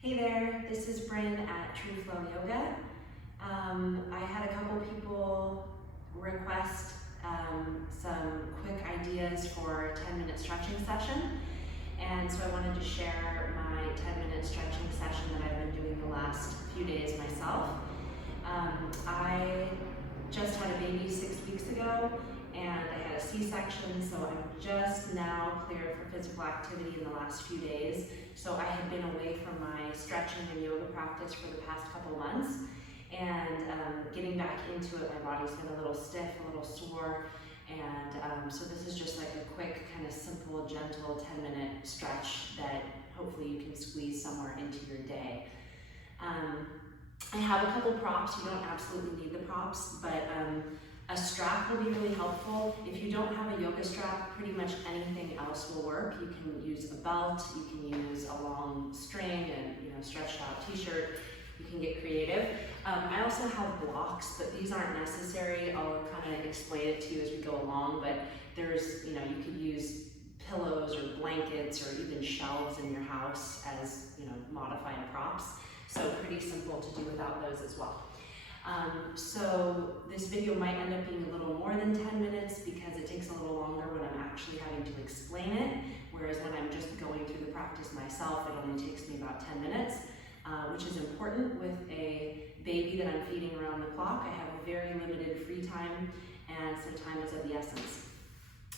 Hey there, this is Bryn at True Flow Yoga. I had a couple people request some quick ideas for a 10-minute stretching session. And so I wanted to share my 10-minute stretching session that I've been doing the last few days myself. I just had a baby 6 weeks ago, and I had a C-section, so I'm just now cleared for physical activity in the last few days. So I had been away from my stretching and yoga practice for the past couple months, and getting back into it, my body's been a little stiff, a little sore, and so this is just like a quick, kind of simple, gentle 10-minute stretch that hopefully you can squeeze somewhere into your day. I have a couple props. You don't absolutely need the props, but a strap will be really helpful. If you don't have a yoga strap, pretty much anything else will work. You can use a belt, you can use a long string and stretched out t-shirt. You can get creative. I also have blocks, but these aren't necessary. I'll kind of explain it to you as we go along, but there's, you could use pillows or blankets or even shelves in your house as, modified props. So pretty simple to do without those as well. So this video might end up being a little more than 10 minutes because it takes a little longer when I'm actually having to explain it, whereas when I'm just going through the practice myself, it only takes me about 10 minutes, which is important with a baby that I'm feeding around the clock. I have a very limited free time, and so time is of the essence.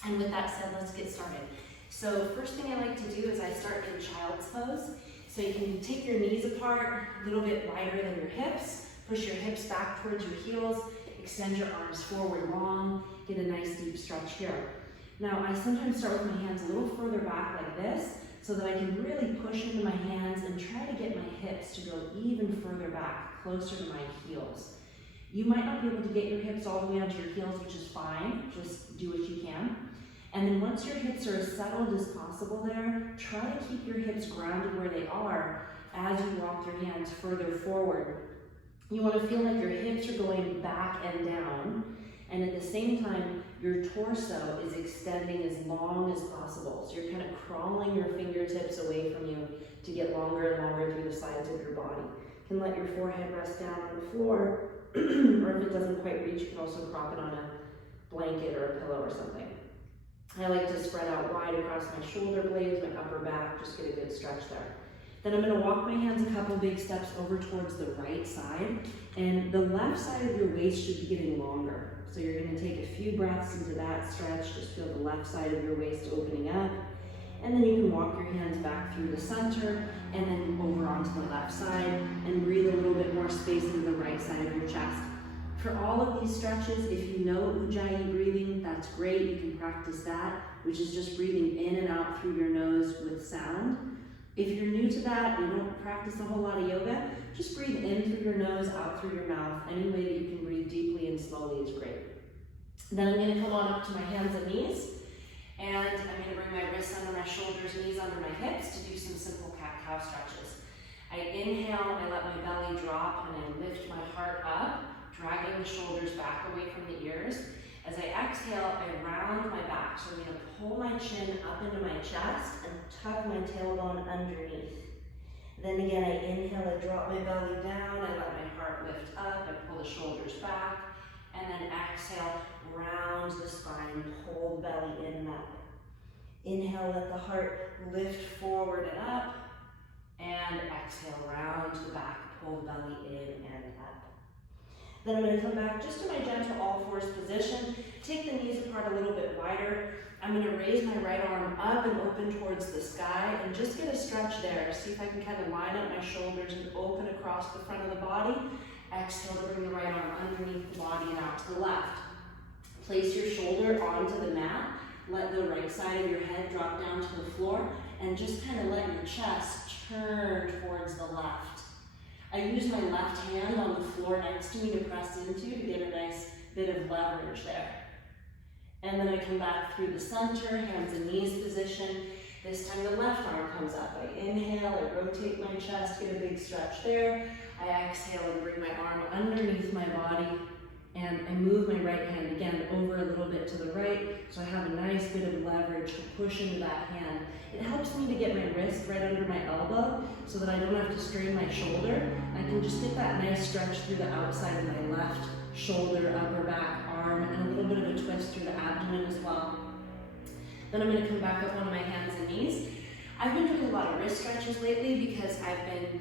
And with that said, let's get started. So first thing I like to do is I start in child's pose. So you can take your knees apart, a little bit wider than your hips, push your hips back towards your heels, extend your arms forward long, get a nice deep stretch here. Now I sometimes start with my hands a little further back like this so that I can really push into my hands and try to get my hips to go even further back, closer to my heels. You might not be able to get your hips all the way onto your heels, which is fine, just do what you can. And then once your hips are as settled as possible there, try to keep your hips grounded where they are as you walk your hands further forward. You want to feel like your hips are going back and down, and at the same time, your torso is extending as long as possible. So you're kind of crawling your fingertips away from you to get longer and longer through the sides of your body. You can let your forehead rest down on the floor, or if it doesn't quite reach, you can also prop it on a blanket or a pillow or something. I like to spread out wide across my shoulder blades, my upper back, just get a good stretch there. Then I'm going to walk my hands a couple big steps over towards the right side, and the left side of your waist should be getting longer. So you're going to take a few breaths into that stretch, just feel the left side of your waist opening up, and then you can walk your hands back through the center, and then over onto the left side, and breathe a little bit more space into the right side of your chest. For all of these stretches, if you know Ujjayi breathing, that's great. You can practice that, which is just breathing in and out through your nose with sound. If you're new to that, you don't practice a whole lot of yoga, just breathe in through your nose, out through your mouth. Any way that you can breathe deeply and slowly is great. Then I'm going to come on up to my hands and knees, and I'm going to bring my wrists under my shoulders, knees under my hips to do some simple cat-cow stretches. I inhale, I let my belly drop, and I lift my heart up, dragging the shoulders back away from the ears. As I exhale, I round my back. So I'm going to pull my chin up into my chest and tuck my tailbone underneath. Then again, I inhale, I drop my belly down, I let my heart lift up, I pull the shoulders back, and then exhale, round the spine, pull the belly in and up. Inhale, let the heart lift forward and up, and exhale, round the back, pull the belly in and up. Then I'm going to come back just to my gentle all-fours position, take the knees apart a little bit wider. I'm going to raise my right arm up and open towards the sky and just get a stretch there. See if I can kind of line up my shoulders and open across the front of the body. Exhale to bring the right arm underneath the body and out to the left. Place your shoulder onto the mat. Let the right side of your head drop down to the floor and just kind of let your chest turn towards the left. I use my left hand on the floor next to me to press into to get a nice bit of leverage there. And then I come back through the center, hands and knees position. This time the left arm comes up. I inhale, I rotate my chest, get a big stretch there. I exhale and bring my arm underneath my body And I move my right hand again over a little bit to the right, so I have a nice bit of leverage to push into that hand. It helps me to get my wrist right under my elbow so that I don't have to strain my shoulder. I can just get that nice stretch through the outside of my left shoulder, upper back, arm, and a little bit of a twist through the abdomen as well. Then I'm going to come back up onto my hands and knees. I've been doing a lot of wrist stretches lately because I've been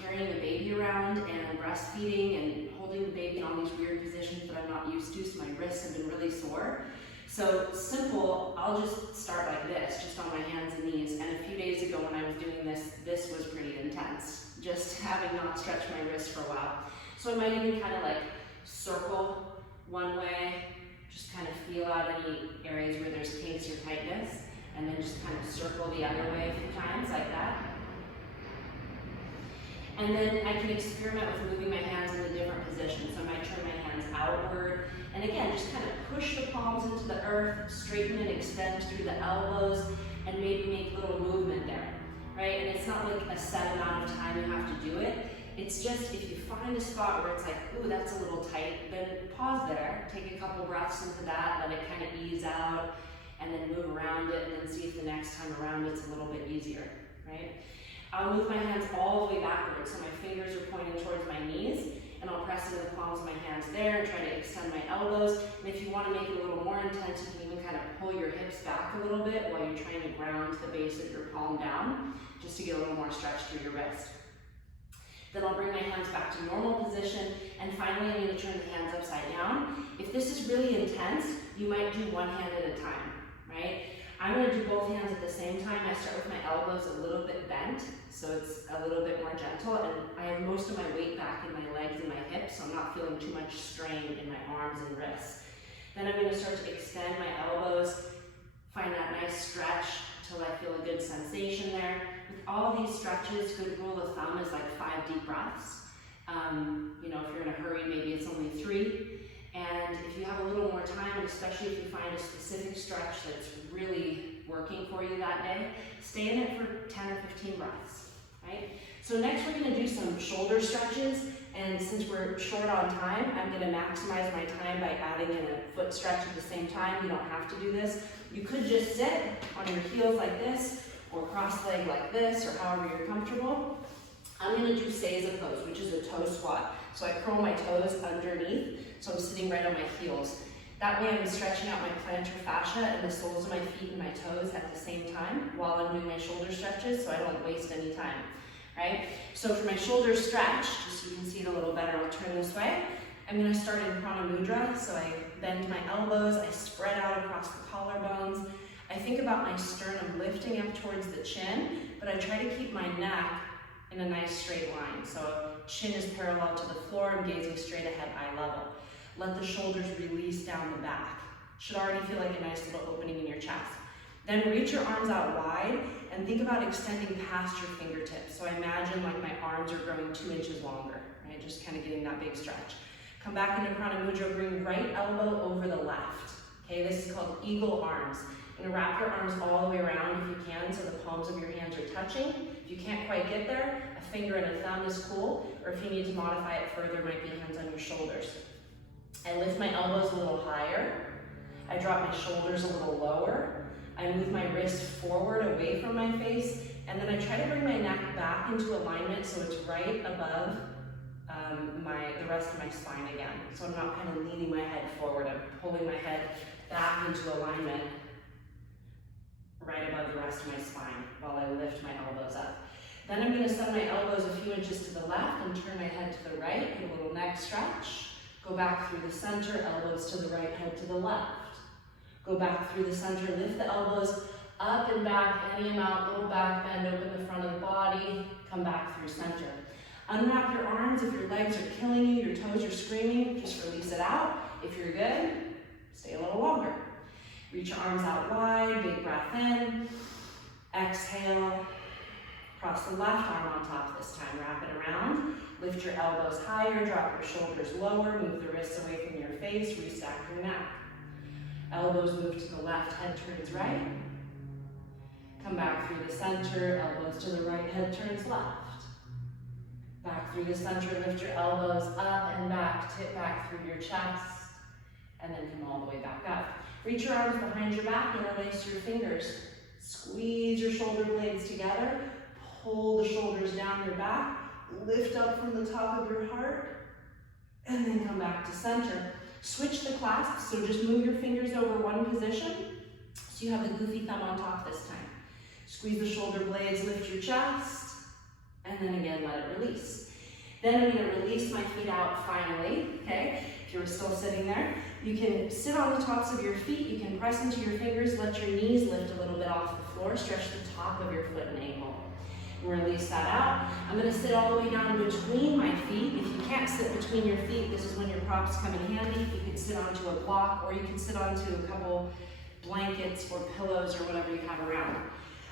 carrying a baby around and breastfeeding and holding the baby in all these weird positions that I'm not used to, so my wrists have been really sore. So simple, I'll just start like this, just on my hands and knees. And a few days ago when I was doing this, this was pretty intense, just having not stretched my wrist for a while. So I might even kind of like circle one way, just kind of feel out any areas where there's kinks or tightness, and then just kind of circle the other way a few times like that. And then I can experiment with moving my hands in the different positions. So I might turn my hands outward, and again, just kind of push the palms into the earth, straighten and extend through the elbows, and maybe make a little movement there, right? And it's not like a set amount of time you have to do it. It's just if you find a spot where it's like, ooh, that's a little tight, then pause there, take a couple breaths into that, let it kind of ease out, and then move around it, and then see if the next time around it's a little bit easier, right? I'll move my hands all the way backwards, so my fingers are pointing towards my knees, and I'll press into the palms of my hands there and try to extend my elbows. And if you want to make it a little more intense, you can even kind of pull your hips back a little bit while you're trying to ground the base of your palm down, just to get a little more stretch through your wrist. Then I'll bring my hands back to normal position, and finally I'm going to turn the hands upside down. If this is really intense, you might do one hand at a time, right? I'm going to do both hands at the same time. I start with my elbows a little bit bent, so it's a little bit more gentle, and I have most of my weight back in my legs and my hips, so I'm not feeling too much strain in my arms and wrists. Then I'm going to start to extend my elbows, find that nice stretch till I feel a good sensation there. With all these stretches, good rule of thumb is like 5 deep breaths. You know, if you're in a hurry, maybe it's only 3. And if you have a little more time, and especially if you find a specific stretch that's really working for you that day, stay in it for 10 or 15 breaths, right? So next we're going to do some shoulder stretches, and since we're short on time, I'm going to maximize my time by adding in a foot stretch at the same time. You don't have to do this. You could just sit on your heels like this, or cross-legged like this, or however you're comfortable. I'm going to do Seiza pose, which is a toe squat. So I curl my toes underneath, so I'm sitting right on my heels. That way I'm stretching out my plantar fascia and the soles of my feet and my toes at the same time while I'm doing my shoulder stretches, so I don't waste any time, right? So for my shoulder stretch, just so you can see it a little better, I'll turn this way. I'm going to start in Prana Mudra, so I bend my elbows, I spread out across the collarbones. I think about my sternum lifting up towards the chin, but I try to keep my neck in a nice straight line. So chin is parallel to the floor, I'm gazing straight ahead, eye level. Let the shoulders release down the back. Should already feel like a nice little opening in your chest. Then reach your arms out wide and think about extending past your fingertips. So I imagine like my arms are growing 2 inches longer, right? Just kind of getting that big stretch. Come back into Prana Mudra, bring right elbow over the left. Okay, this is called eagle arms. You're gonna wrap your arms all the way around if you can, so the palms of your hands are touching. If you can't quite get there, a finger and a thumb is cool, or if you need to modify it further, it might be hands on your shoulders. I lift my elbows a little higher. I drop my shoulders a little lower. I move my wrist forward away from my face, and then I try to bring my neck back into alignment so it's right above the rest of my spine again. So I'm not kind of leaning my head forward, I'm pulling my head back into alignment right above the rest of my spine while I lift my elbows up. Then I'm going to send my elbows a few inches to the left and turn my head to the right, get a little neck stretch. Go back through the center, elbows to the right, head to the left. Go back through the center, lift the elbows up and back, any amount, little back bend, open the front of the body, come back through center. Unwrap your arms if your legs are killing you, your toes are screaming, just release it out. If you're good, stay a little longer. Reach your arms out wide, big breath in. Exhale, cross the left arm on top this time, wrap it around. Lift your elbows higher, drop your shoulders lower, move the wrists away from your face, restack your neck. Elbows move to the left, head turns right. Come back through the center, elbows to the right, head turns left. Back through the center, lift your elbows up and back, tip back through your chest, and then come all the way back up. Reach your arms behind your back, interlace your fingers. Squeeze your shoulder blades together, pull the shoulders down your back, lift up from the top of your heart, and then come back to center. Switch the clasps, so just move your fingers over one position, so you have the goofy thumb on top this time. Squeeze the shoulder blades, lift your chest, and then again, let it release. Then I'm going to release my feet out finally, okay? If you were still sitting there, you can sit on the tops of your feet, you can press into your fingers, let your knees lift a little bit off the floor, stretch the top of your foot and ankle. Release that out. I'm going to sit all the way down between my feet. If you can't sit between your feet, this is when your props come in handy. You can sit onto a block, or you can sit onto a couple blankets or pillows or whatever you have around.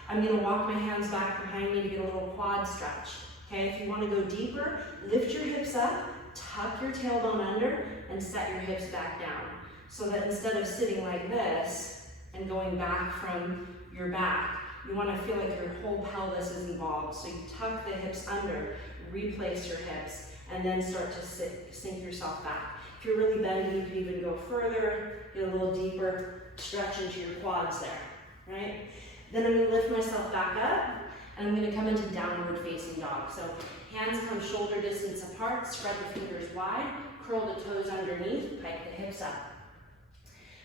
I'm going to walk my hands back behind me to get a little quad stretch. Okay, if you want to go deeper, lift your hips up, tuck your tailbone under, and set your hips back down. So that instead of sitting like this and going back from your back, you want to feel like your whole pelvis is involved. So you tuck the hips under, replace your hips, and then start to sink yourself back. If you're really bendy, you can even go further, get a little deeper, stretch into your quads there, right? Then I'm going to lift myself back up, and I'm going to come into downward facing dog. So hands come shoulder distance apart, spread the fingers wide, curl the toes underneath, pike the hips up.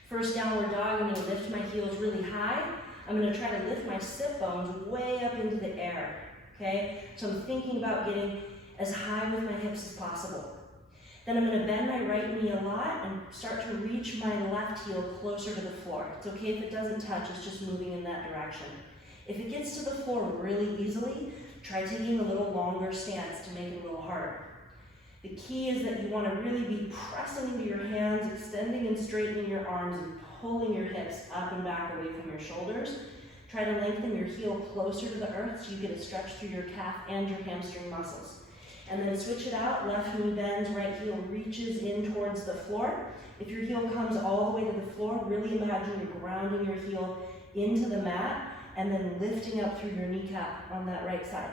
First downward dog, I'm going to lift my heels really high. I'm going to try to lift my sit bones way up into the air, okay? So I'm thinking about getting as high with my hips as possible. Then I'm going to bend my right knee a lot and start to reach my left heel closer to the floor. It's okay if it doesn't touch, it's just moving in that direction. If it gets to the floor really easily, try taking a little longer stance to make it a little harder. The key is that you want to really be pressing into your hands, extending and straightening your arms, and pulling your hips up and back away from your shoulders. Try to lengthen your heel closer to the earth so you get a stretch through your calf and your hamstring muscles. And then switch it out, left knee bends, right heel reaches in towards the floor. If your heel comes all the way to the floor, really imagine you're grounding your heel into the mat and then lifting up through your kneecap on that right side.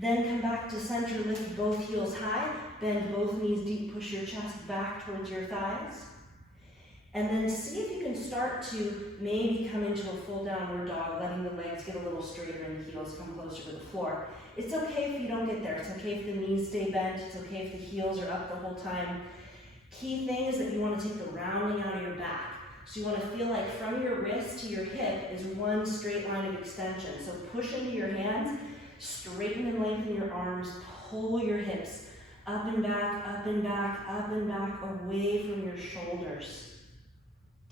Then come back to center, lift both heels high, bend both knees deep, push your chest back towards your thighs. And then see if you can start to maybe come into a full downward dog, letting the legs get a little straighter and the heels come closer to the floor. It's okay if you don't get there. It's okay if the knees stay bent. It's okay if the heels are up the whole time. Key thing is that you want to take the rounding out of your back. So you want to feel like from your wrist to your hip is one straight line of extension. So push into your hands, straighten and lengthen your arms, pull your hips up and back, up and back, up and back, away from your shoulders.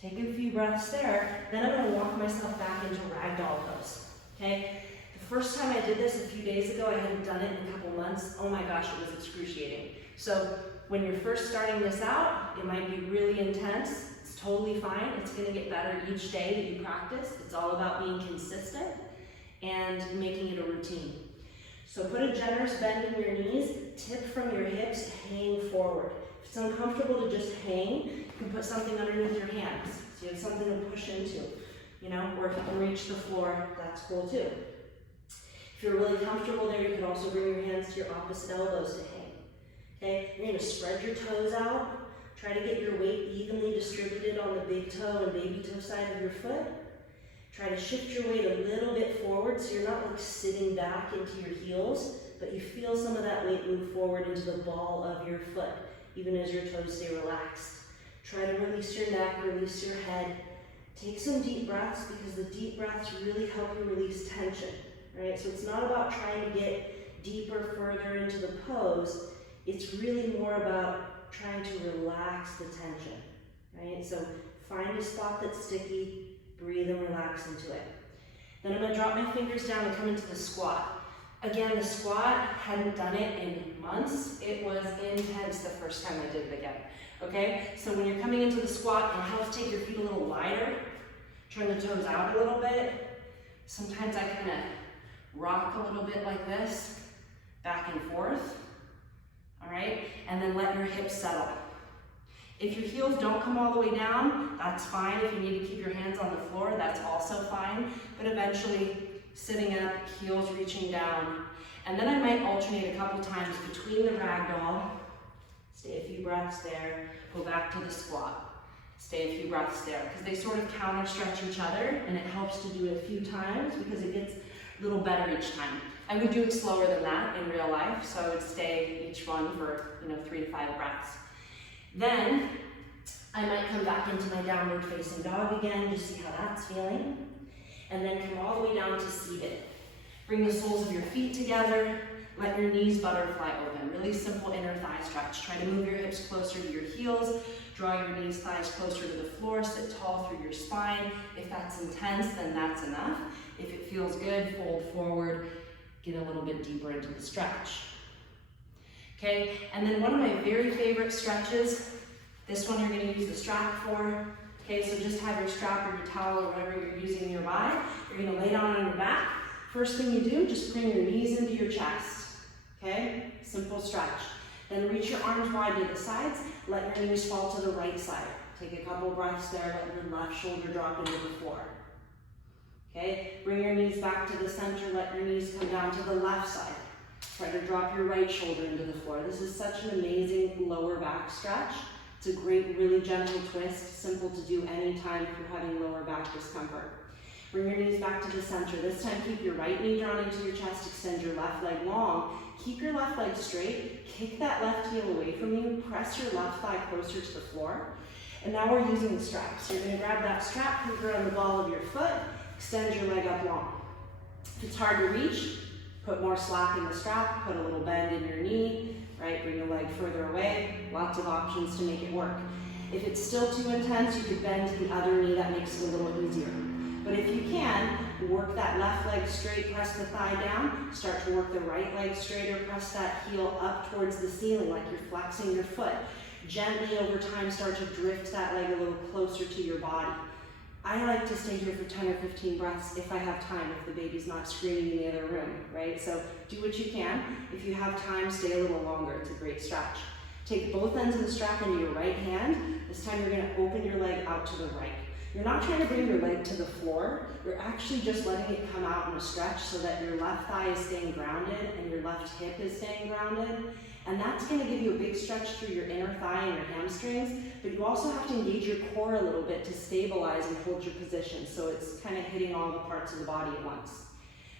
Take a few breaths there, then I'm going to walk myself back into ragdoll pose, okay? The first time I did this a few days ago, I hadn't done it in a couple months. Oh my gosh, it was excruciating. So when you're first starting this out, it might be really intense. It's totally fine. It's going to get better each day that you practice. It's all about being consistent and making it a routine. So put a generous bend in your knees, tip from your hips, hang forward. If it's uncomfortable to just hang, you can put something underneath your hands. So you have something to push into, you know, or if you can reach the floor, that's cool too. If you're really comfortable there, you can also bring your hands to your opposite elbows to hang. Okay, you're going to spread your toes out. Try to get your weight evenly distributed on the big toe and baby toe side of your foot. Try to shift your weight a little bit forward so you're not like sitting back into your heels, but you feel some of that weight move forward into the ball of your foot, even as your toes stay relaxed. Try to release your neck, release your head. Take some deep breaths because the deep breaths really help you release tension, right? So it's not about trying to get deeper, further into the pose. It's really more about trying to relax the tension, right? So find a spot that's sticky, breathe and relax into it. Then I'm going to drop my fingers down and come into the squat. Again, the squat, hadn't done it in months. It was intense the first time I did it again. Okay, so when you're coming into the squat, it helps take your feet a little wider, turn the toes out a little bit. Sometimes I kind of rock a little bit like this, back and forth. All right, and then let your hips settle. If your heels don't come all the way down, that's fine. If you need to keep your hands on the floor, that's also fine. But eventually, sitting up, heels reaching down. And then I might alternate a couple times between the ragdoll. Stay a few breaths there, go back to the squat. Stay a few breaths there, because they sort of counter stretch each other, and it helps to do it a few times because it gets a little better each time. I would do it slower than that in real life, so I would stay each one for 3 to 5 breaths. Then I might come back into my downward facing dog again, just see how that's feeling. And then come all the way down to seated. Bring the soles of your feet together, let your knees butterfly open. Really simple inner thigh stretch. Try to move your hips closer to your heels, draw your knees, thighs closer to the floor, sit tall through your spine. If that's intense, then that's enough. If it feels good, fold forward, get a little bit deeper into the stretch. Okay, and then one of my very favorite stretches, this one you're gonna use the strap for. Okay, so just have your strap or your towel or whatever you're using nearby. You're gonna lay down on your back. First thing you do, just bring your knees into your chest. Okay, simple stretch. Then reach your arms wide to the sides. Let your knees fall to the right side. Take a couple breaths there, let your left shoulder drop into the floor. Okay, bring your knees back to the center. Let your knees come down to the left side. Try to drop your right shoulder into the floor. This is such an amazing lower back stretch. It's a great, really gentle twist, simple to do anytime if you're having lower back discomfort. Bring your knees back to the center. This time, keep your right knee drawn into your chest, extend your left leg long. Keep your left leg straight, kick that left heel away from you, press your left thigh closer to the floor. And now we're using the strap. So you're gonna grab that strap, put it around the ball of your foot, extend your leg up long. If it's hard to reach, put more slack in the strap, put a little bend in your knee, right? Bring the leg further away. Lots of options to make it work. If it's still too intense, you could bend to the other knee. That makes it a little easier. But if you can, work that left leg straight, press the thigh down, start to work the right leg straighter, press that heel up towards the ceiling like you're flexing your foot. Gently over time, start to drift that leg a little closer to your body. I like to stay here for 10 or 15 breaths if I have time, if the baby's not screaming in the other room, right? So do what you can. If you have time, stay a little longer. It's a great stretch. Take both ends of the strap into your right hand. This time you're gonna open your leg out to the right. You're not trying to bring your leg to the floor. You're actually just letting it come out in a stretch so that your left thigh is staying grounded and your left hip is staying grounded. And that's gonna give you a big stretch through your inner thigh and your hamstrings, but you also have to engage your core a little bit to stabilize and hold your position. So it's kind of hitting all the parts of the body at once.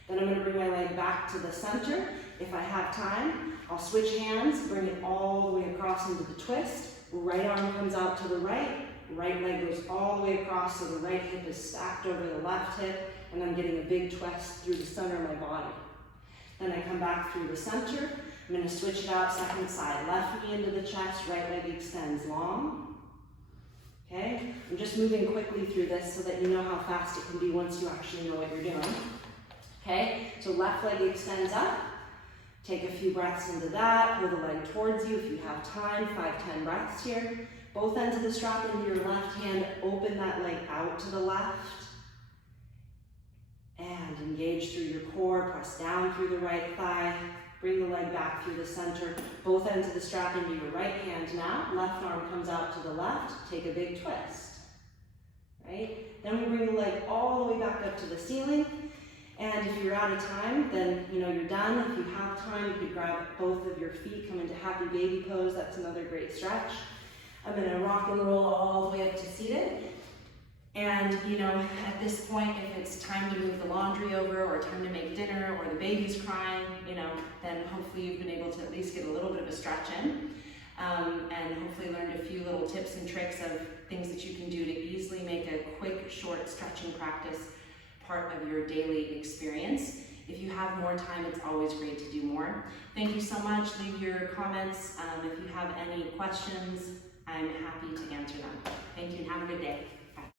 Then I'm gonna bring my leg back to the center. If I have time, I'll switch hands, bring it all the way across into the twist. Right arm comes out to the right. Right leg goes all the way across so the right hip is stacked over the left hip, and I'm getting a big twist through the center of my body. Then I come back through the center. I'm going to switch it out, second side. Left knee into the chest, right leg extends long. Okay? I'm just moving quickly through this so that you know how fast it can be once you actually know what you're doing. Okay? So left leg extends up. Take a few breaths into that. Pull the leg towards you if you have time. 5-10 breaths here. Both ends of the strap into your left hand, open that leg out to the left. And engage through your core, press down through the right thigh. Bring the leg back through the center. Both ends of the strap into your right hand now. Left arm comes out to the left. Take a big twist. Right? Then we bring the leg all the way back up to the ceiling. And if you're out of time, then you're done. If you have time, you could grab both of your feet, come into happy baby pose. That's another great stretch. I'm gonna rock and roll all the way up to seated. And at this point, if it's time to move the laundry over or time to make dinner or the baby's crying, then hopefully you've been able to at least get a little bit of a stretch in. And hopefully learned a few little tips and tricks of things that you can do to easily make a quick, short stretching practice part of your daily experience. If you have more time, it's always great to do more. Thank you so much. Leave your comments. If you have any questions, I'm happy to answer them. Thank you and have a good day.